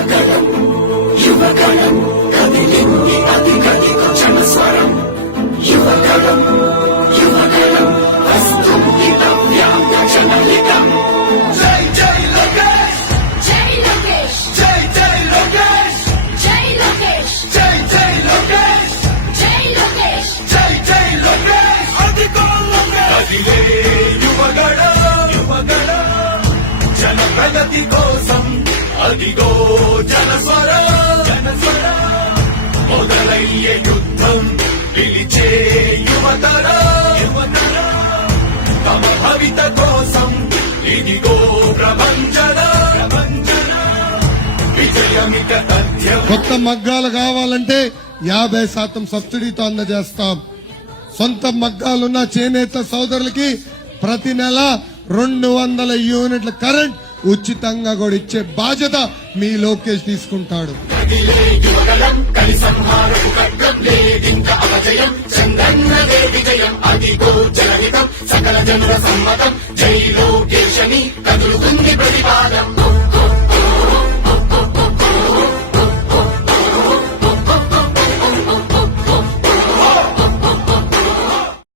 యువగళం యువగళం కదిలింది అధిగదిగో జనస్వరం యువగళం యువగళం వస్తుంది నవ్యాంగ జనహితం జై జై లోకేష్ జై లోకేష్ జై జై లోకేష్ జై లోకేష్ జై జై లోకేష్ జై లోకేష్ జై జై లోకేష్ అధిగో లోకేష్ కదిలే యువగళం యువగళం జన ప్రగతి కోసం అదిగో జనస్వరం జనస్వరం మొదలయ్యే యుద్ధం పిలిచే యువతరం యువతరం తమ భవిత కోసం ఇదిగో ప్రభంజనం ప్రభంజనం విజయమిక తథ్యం. కొత్త మగ్గాలు కావాలంటే 50% సబ్సిడీతో అందజేస్తాం. సొంత మగ్గాలున్న చేనేత సోదరులకి ప్రతి నెల 200 యూనిట్ల కరెంట్ ఉచితంగా కూడా ఇచ్చే బాధ్యత మీ లోకేష్ తీసుకుంటాడు. కదిలే యువగళం కలి సంహారపు ఖడ్గం లేదింక అపజయం చంద్రన్నదే విజయం అదిగో జనహితం సకల జనుల సమ్మతం జై లోకేశని కదులుతుంది ప్రతిపాదం.